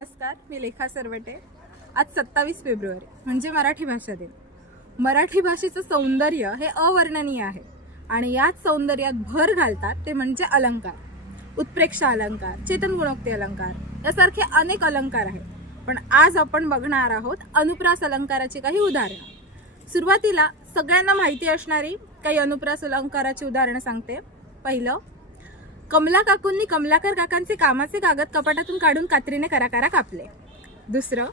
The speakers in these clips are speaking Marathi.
नमस्कार, मी लेखा सरवटे। आज 27 फेब्रुवारी म्हणजे मराठी भाषा दिन। मराठी भाषेचं सौंदर्य हे अवर्णनीय आहे आणि याच सौंदर्यात भर घालतात ते म्हणजे अलंकार। उत्प्रेक्षा अलंकार, चेतन गुणोक्ती अलंकार यासारखे अनेक अलंकार आहेत, पण आज आपण बघणार आहोत अनुप्रास अलंकाराची काही उदाहरणं। सुरुवातीला सगळ्यांना माहिती असणारी काही अनुप्रास अलंकाराची उदाहरणं सांगते। पहिलं, कमला काकूंनी कमलाकर काकांचे कामाचे कागद कपाटातून काढून कात्रीने कराकारा कापले। दुसरं,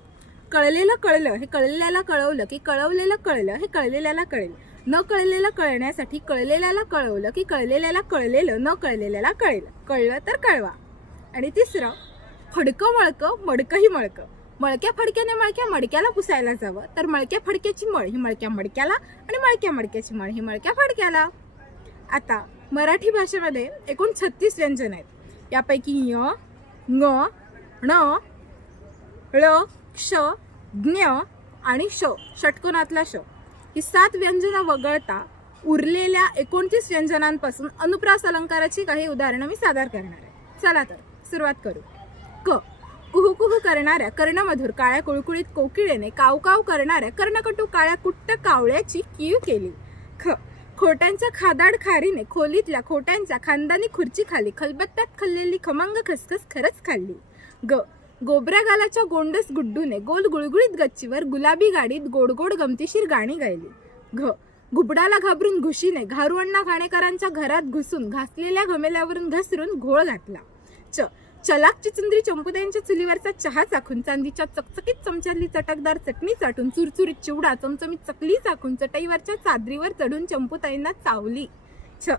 कळलेलं कळलं हे कळलेल्याला कळवलं की कळवलेलं कळलं हे कळलेल्याला कळेल, न कळलेलं कळण्यासाठी कळलेल्याला कळवलं की कळलेल्याला कळलेलं न कळलेल्याला कळेल, कळलं तर कळवा। आणि तिसरं, फडकं मळकं मडकंही मळकं, मळक्या फडक्याने मळक्या मडक्याला पुसायला जावं तर मळक्या फडक्याची मळ ही मळक्या मडक्याला आणि मळक्या मडक्याची मळ ही मळक्या फडक्याला। आता मराठी भाषेमध्ये एकूण 36 व्यंजन आहेत। यापैकी य, ङ, ण, ळ, क्ष, ज्ञ आणि श, षटकोनातला श ही 7 व्यंजनं वगळता उरलेल्या 29 व्यंजनांपासून अनुप्रास अलंकाराची काही उदाहरणं मी सादर करणार आहे। चला तर सुरुवात करू। क, कुहू कुहू करणाऱ्या कर्णमधुर काळ्या कुळकुळीत कोकिळेने काव काव करणाऱ्या कर्णकटू काळ्या कुट्ट कावळ्याची कीव केली। ख, खोट्यांच्या खादाड खारीने खोलीतल्या खोट्यांच्या खानदानी खुर्ची खाली खलबत्त्यात खाल्लेली खमंग खसखस खरंच खाल्ली। ग, गोबऱ्या गालाच्या गोंडस गुड्डूने गोल गुळगुळीत गच्चीवर गुलाबी गाडीत गोड गोड गमतीशीर गाणी गायली। घ, घुबडाला घाबरून घुशीने घारुअण्णा घाणेकरांच्या घरात घुसून घासलेल्या घमेल्यावरून घसरून घोळ घातला। च, चलाक चिचुंद्री चंपुताईंच्या चुलीवरचा चहा चाखून चांदीच्या चकचकीत चमच्यातली चटकदार चटणी चाटून चुरचुरीत चिवडा चमचमीत चकली चाखून चटईवरच्या चादरीवर चढून चंपुताईंना चावली। छ,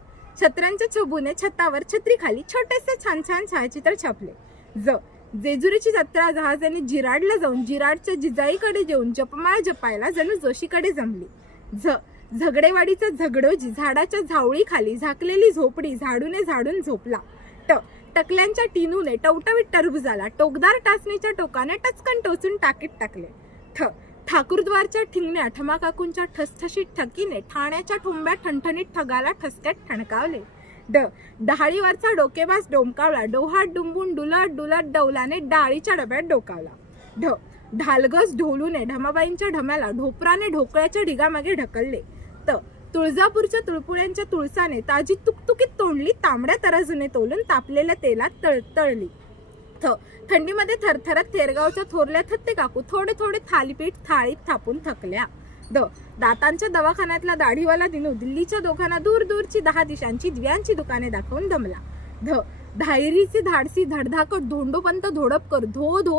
छत्र्यांच्या छबूने छतावर छत्री खाली छोटेसे छान छान छायाचित्र छापले। ज, जेजुरीची जत्रा जहाजाने जिराडला जाऊन जिराडच्या जिजाईकडे जेवून जपमाळ जपायला जणू जोशीकडे जमली। झ, झगडेवाडीचा झगडोजी झाडाच्या झावळी खाली झाकलेली झोपडी झाडूने झाडून झोपला। ट, टकल्यांच्या टिनूने टवटवीत टरबुजाला टोकदार टाचणीच्या टोकाने टचकन टोचून टाकीत टाकले। ठ, ठाकूरद्वारच्या ठिंगण्या ठमाकाकूंच्या ठसठशीत ठकीने ठाण्याच्या ठोंब्या ठणठणीत ठगाला ठसक्यात ठणकावले। ड, डहाळीवरचा डोकेबाज डोमकावला डोहात डुंबून डुलत डुलत डौलाने डाळीच्या डब्यात डोकावला। ढ, ढालगस ढोलूने ढमाबाईंच्या ढम्याला ढोपराने ढोकळ्याच्या ढिगामागे ढकलले। त, तुळजापूरच्या तुळपुळ्यांच्या तुळसाने ताजी तुकतुकीत तोंडली तांबड्या तराजूने तोलून तापलेल्या तेलात तळली। थ, थंडीमध्ये थरथरत थेरगावच्या थोरल्या थत्ते काकू थोडे थोडे थालीपीठ थाळीत थापून थकल्या। द, दातांच्या दवाखान्यातला दाढीवाला दिनू दिल्लीच्या दोघांना दूर दूरची 10 दिशांची दिव्यांची दुकाने दाखवून दमला। ध, धायरीचे धाडसी धडधाकट धोंडोपंत धोडपकर धो धो